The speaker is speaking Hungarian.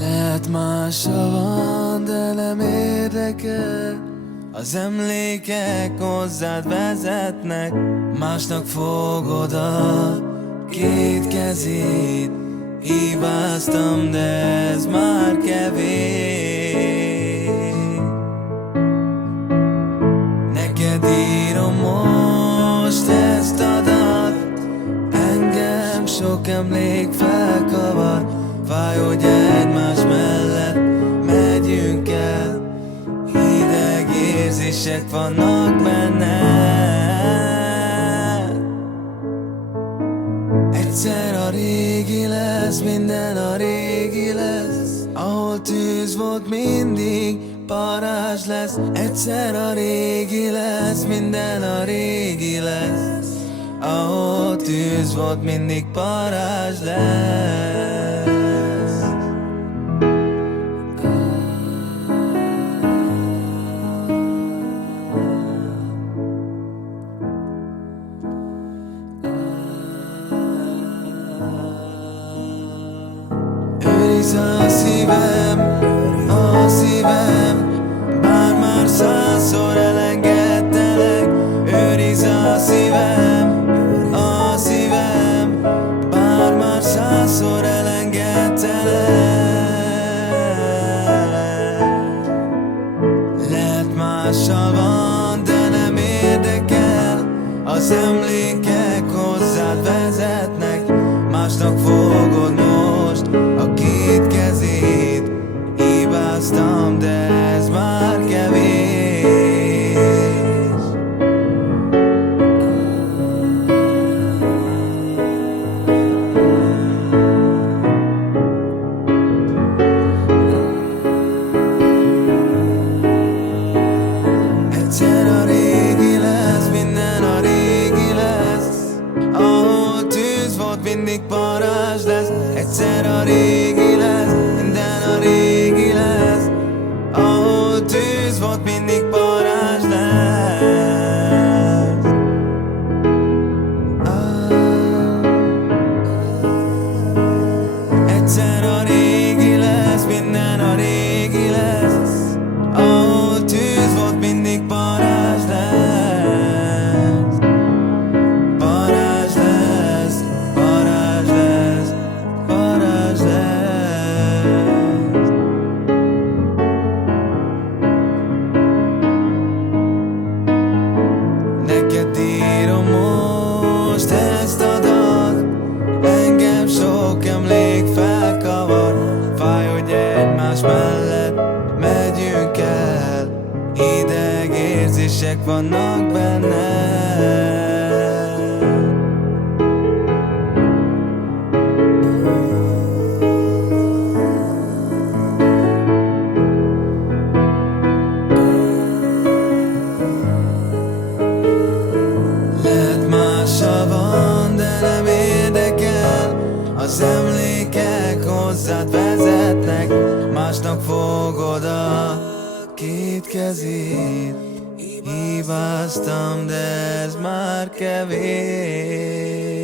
Lehet mása van, de nem érdekel. Az emlékek hozzád vezetnek. Másnak fogod a két kezét. Hibáztam, de ez már kevés. Neked írom most ezt a dalt. Engem sok emlék felkavar. Fáj, hogy egymás mellett megyünk el. Hideg érzések vannak benne. Egyszer a régi lesz, minden a régi lesz. Ahol tűz volt, mindig parázs lesz. Egyszer a régi lesz, minden a régi lesz. Ahol tűz volt, mindig parázs lesz. Őriz a szívem, bár már százszor elengedtelek. Őriz a szívem, bár már százszor elengedtelek. Lehet mással van, de nem érdekel. Az emlékek hozzád vezetnek. Másnak fogod most a két kezét. Hibáztam, de ez már kevés. Egyszer a régi lesz, minden a régi lesz. Ahol tűz volt, mindig parázs lesz. Egyszer a régi lesz, minden a régi lesz. Ahol tűz volt, mindig parázs lesz. Egyszer a régi lesz, minden a régi lesz. Ahol tűz volt, mindig parázs lesz. Parázs lesz, parázs lesz, parázs lesz. Neked írom most ezt a dalt. Engem sok emlék felkavar. Fáj, hogy egymás mellett megyünk el. Hideg érzések vannak benne. Lehet mással van, de nem érdekel. Az emlékek hozzád vezetnek. Másnak fogod a két kezét. Hibáztam, de ez már kevés.